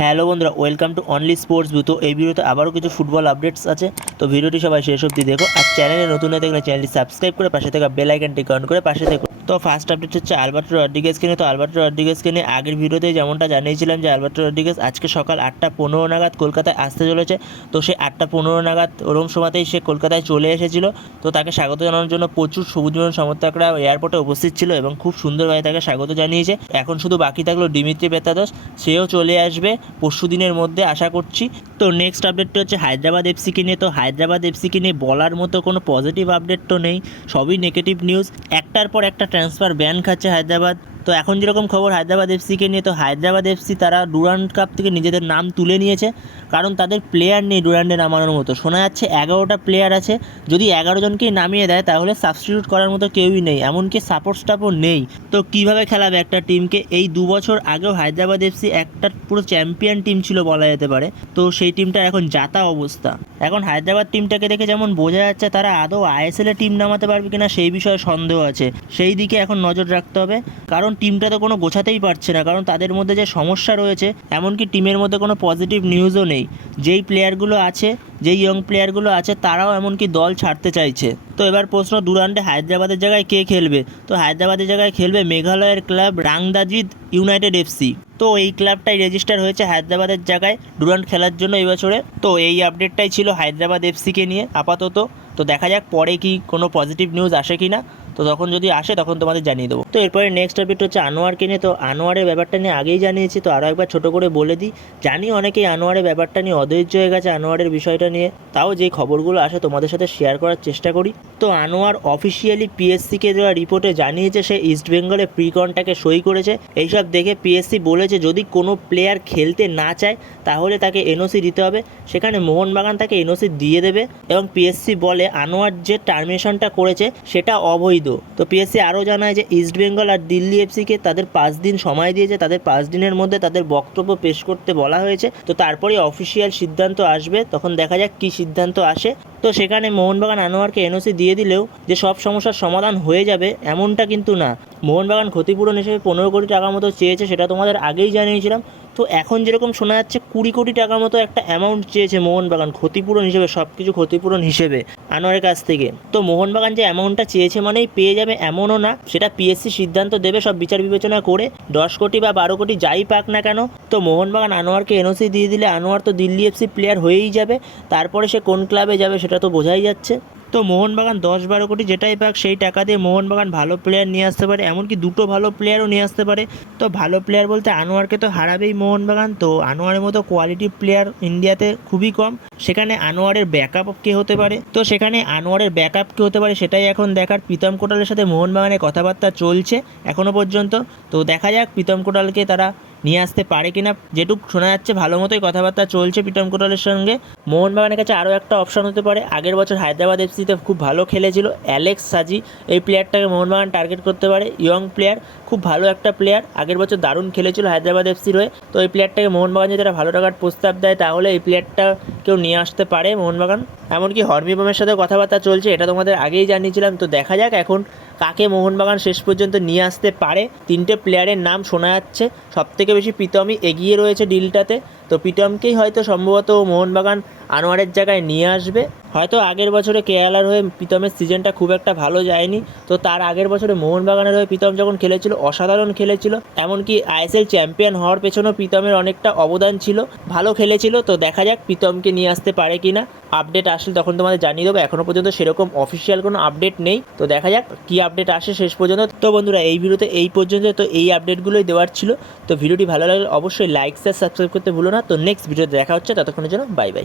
Hello বন্ধুরা welcome to only sports view তো এই ভিডিওতে আবারও কিছু ফুটবল আপডেটস আছে। তো ভিডিওটি সবাই শেষ অবধি দেখো আর চ্যানেলে নতুন হয়ে থাকলে চ্যানেলটি সাবস্ক্রাইব করে পাশে থাকা বেল আইকনটি অন করে পাশে থেকো। তো ফার্স্ট আপডেট হচ্ছে আলবার্টো রড্রিগেজকে নিয়ে। তো আলবার্টো রড্রিগেজকে নিয়ে আগের ভিডিওতে যেমনটা জানিয়েছিলাম যে আলবার্টো রড্রিগেজ আজকে সকাল আটটা পনেরো নাগাদ কলকাতায় আসতে চলেছে। তো সে আটটা পনেরো নাগাদ ওরম সময়তেই সে কলকাতায় চলে এসেছিল। তো তাকে স্বাগত জানানোর জন্য প্রচুর সবুজ বরণ সমর্থকরা এয়ারপোর্টে উপস্থিত ছিল এবং খুব সুন্দরভাবে তাকে স্বাগত জানিয়েছে। এখন শুধু বাকি থাকল ডিমিত্রি পেতাদোস সেও চলে আসবে। পরশু দিনের মধ্যে আশা করছি। তো নেক্সট আপডেটটা হচ্ছে হায়দ্রাবাদ এফসিকে নিয়ে। তো হায়দ্রাবাদ এফসিকে নিয়ে বলার মতো কোনো পজিটিভ আপডেট তো নেই, সবই নেগেটিভ নিউজ একটার পর একটা ট্রান্সফার ব্যান খাচ্ছে হায়দ্রাবাদ। তো এখন যেরকম খবর হায়দ্রাবাদ এফসিকে নিয়ে, তো হায়দ্রাবাদ এফসি তারা ডুরান্ড কাপ থেকে নিজেদের নাম তুলে নিয়েছে, কারণ তাদের প্লেয়ার নেই ডুরান্ডে নামানোর মতো। শোনা যাচ্ছে এগারোটা প্লেয়ার আছে, যদি এগারো জনকেই নামিয়ে দেয়, তাহলে সাবস্টিটিউট করার মতো কেউই নেই, এমনকি সাপোর্ট স্টাফও নেই। তো কীভাবে খেলাবে একটা টিমকে এই দু বছর আগেও হায়দ্রাবাদ এফসি একটা পুরো চ্যাম্পিয়ন টিম ছিল বলা যেতে পারে, তো সেই টিমটা এখন যাতা অবস্থা। এখন হায়দ্রাবাদ টিমটাকে দেখে যেমন বোঝা যাচ্ছে, তারা আদৌ আইএসএল টিম নামাতে পারবে কিনা, সেই বিষয়ে সন্দেহ আছে। সেই দিকে এখন নজর রাখতে হবে, কারণ টিমটা তো কোনো গোছাতেই পারছে না, কারণ তাদের মধ্যে যে সমস্যা রয়েছে, এমনকি টিমের মধ্যে কোনো পজিটিভ নিউজও নেই। যেই প্লেয়ারগুলো আছে যেই ইয়ং প্লেয়ারগুলো আছে, তারাও এমনকি দল ছাড়তে চাইছে। তো এবার প্রশ্ন দুরান্ডে হায়দ্রাবাদের জায়গায় কে খেলবে? তো হায়দ্রাবাদের জায়গায় খেলবে মেঘালয়ের ক্লাব রাংদাজিদ ইউনাইটেড এফসি তো এই ক্লাবটাই রেজিস্টার হয়েছে হায়দ্রাবাদের জায়গায় ডুরান্ড খেলার জন্য এবছরে তো এই আপডেটটাই ছিল হায়দ্রাবাদ এফসিকে নিয়ে আপাতত। তো দেখা যাক পরে কি কোনো পজিটিভ নিউজ আসে কি না তো তখন যদি আসে, তখন তোমাদের জানিয়ে দেবো। তো এরপরে নেক্সট আপডেট হচ্ছে আনোয়ারকে নিয়ে। তো আনোয়ারের ব্যাপারটা নিয়ে আগেই জানিয়েছি, তো আরও একবার ছোটো করে বলে দিই। জানি অনেকেই আনোয়ারের ব্যাপারটা নিয়ে অধৈর্য হয়ে গেছে। আনোয়ারের বিষয়টা নিয়ে, তাও যে খবরগুলো আসে তোমাদের সাথে শেয়ার করার চেষ্টা করি। তো আনোয়ার অফিসিয়ালি পিএসসিকে দেওয়া রিপোর্টে জানিয়েছে, সে ইস্টবেঙ্গলে প্রি কন্ট্যাক্টে সই করেছে। এইসব দেখে পিএসসি বলেছে, যদি কোনো প্লেয়ার খেলতে না চায়, তাহলে তাকে এনওসি দিতে হবে। সেখানে মোহনবাগান তাকে এনওসি দিয়ে দেবে এবং পিএসসি বলে, আনোয়ার যে টার্মিনেশনটা করেছে, সেটা অবৈধ। তো পিএসসি আরও জানায় যে ইস্টবেঙ্গল আর দিল্লি এফসিকে তাদের পাঁচ দিন সময় দিয়েছে। তাদের পাঁচ দিনের মধ্যে তাদের বক্তব্য পেশ করতে বলা হয়েছে। তো তারপরে অফিসিয়াল সিদ্ধান্ত আসবে। তখন দেখা যাক কী সিদ্ধান্ত আসে। তো সেখানে মোহনবাগান আনোয়ারকে এনওসি দিয়ে দিলেও যে সব সমস্যার সমাধান হয়ে যাবে এমনটা কিন্তু না। মোহনবাগান ক্ষতিপূরণ হিসেবে পনেরো কোটি টাকার মতো চেয়েছে, সেটা তোমাদের আগেই জানিয়েছিলাম। তো এখন যেরকম শোনা যাচ্ছে, কুড়ি কোটি টাকার মতো একটা অ্যামাউন্ট চেয়েছে মোহনবাগান, ক্ষতিপূরণ হিসেবে সব কিছু ক্ষতিপূরণ হিসেবে, আনোয়ারের কাছ থেকে। তো মোহনবাগান যে অ্যামাউন্টটা চেয়েছে মানেই পেয়ে যাবে এমনও না, সেটা পিএসসি সিদ্ধান্ত দেবে, সব বিচার বিবেচনা করে, দশ কোটি বা বারো কোটি যাই পাক না কেন, তো মোহনবাগান আনোয়ারকে এনওসি দিয়ে দিলে, আনোয়ার তো দিল্লি এফসি প্লেয়ার হয়েই যাবে, তারপরে সে কোন ক্লাবে যাবে সেটা তো বোঝাই যাচ্ছে। তো মোহনবাগান দশ বারো কোটি যেটাই পাক, সেই টাকা দিয়ে মোহনবাগান ভালো প্লেয়ার নিয়ে আসতে পারে, এমনকি দুটো ভালো প্লেয়ারও নিয়ে আসতে পারে। তো ভালো প্লেয়ার বলতে আনোয়ারকে তো হারাবেই মোহনবাগান, তো আনোয়ারের মতো কোয়ালিটি প্লেয়ার ইন্ডিয়াতে খুবই কম। সেখানে আনোয়ারের ব্যাকআপ কে হতে পারে, তো সেখানে আনোয়ারের ব্যাকআপ কে হতে পারে সেটাই এখন দেখার। প্রীতম কোটালের সাথে মোহনবাগানের কথাবার্তা চলছে এখনও পর্যন্ত। তো দেখা যাক প্রীতম কোটালকে তারা নিয়ে আসতে পারে কিনা যেটুক শোনা যাচ্ছে, ভালো মতোই কথাবার্তা চলছে প্রীতম কোটালের সঙ্গে। মোহনবাগানের কাছে আরও একটা অপশন হতে পারে। আগের বছর হায়দ্রাবাদ এফসিতে খুব ভালো খেলেছিল অ্যালেক্স সাজি। এই প্লেয়ারটাকে মোহনবাগান টার্গেট করতে পারে। ইয়ং প্লেয়ার খুব ভালো একটা প্লেয়ার আগের বছর দারুণ খেলেছিল হায়দ্রাবাদ এফসির হয়ে। তো এই প্লেয়ারটাকে মোহনবাগান যদি তারা ভালো টাকার প্রস্তাব দেয়, তাহলে এই প্লেয়ারটা কেউ নিয়ে আসতে পারে মোহনবাগান এমনকি হরমিবমের সাথে কথাবার্তা চলছে, এটা তোমাদের আগেই জানিয়েছিলাম। তো দেখা যাক এখন কাকে মোহনবাগান শেষ পর্যন্ত নিয়ে আসতে পারে? তিনটে প্লেয়ারের নাম শোনা যাচ্ছে। সবথেকে বেশি প্রীতমই এগিয়ে রয়েছে ডিলটাতে তো প্রীতমকেই হয়তো সম্ভবত মোহনবাগান আনোয়ারের জায়গায় নিয়ে আসবে। হয়তো আগের বছরে কেরালার হয়ে প্রীতমের সিজনটা খুব একটা ভালো যায়নি। তো তার আগের বছরে মোহনবাগানের হয়ে প্রীতম যখন খেলেছিল, অসাধারণ খেলেছিল। এমনকি আইএসএল চ্যাম্পিয়ন হওয়ার পেছনেও প্রীতমের অনেকটা অবদান ছিল। ভালো খেলেছিল, তো দেখা যাক প্রীতমকে নিয়ে আসতে পারে কি না আপডেট আসলে তখন তোমাদের জানিয়ে দেবো। এখনও পর্যন্ত সেরকম অফিসিয়াল কোনো আপডেট নেই। তো দেখা যাক কী আপডেট আসে শেষ পর্যন্ত। তো বন্ধুরা, এই ভিডিওতে এই পর্যন্ত। তো এই আপডেটগুলোই দেওয়ার ছিল। তো ভিডিওটি ভালো লাগলে অবশ্যই লাইক শেয়ার সাবস্ক্রাইব করতে ভুলো না। তো নেক্সট ভিডিওতে দেখা হচ্ছে ততক্ষণের জন্য বাই বাই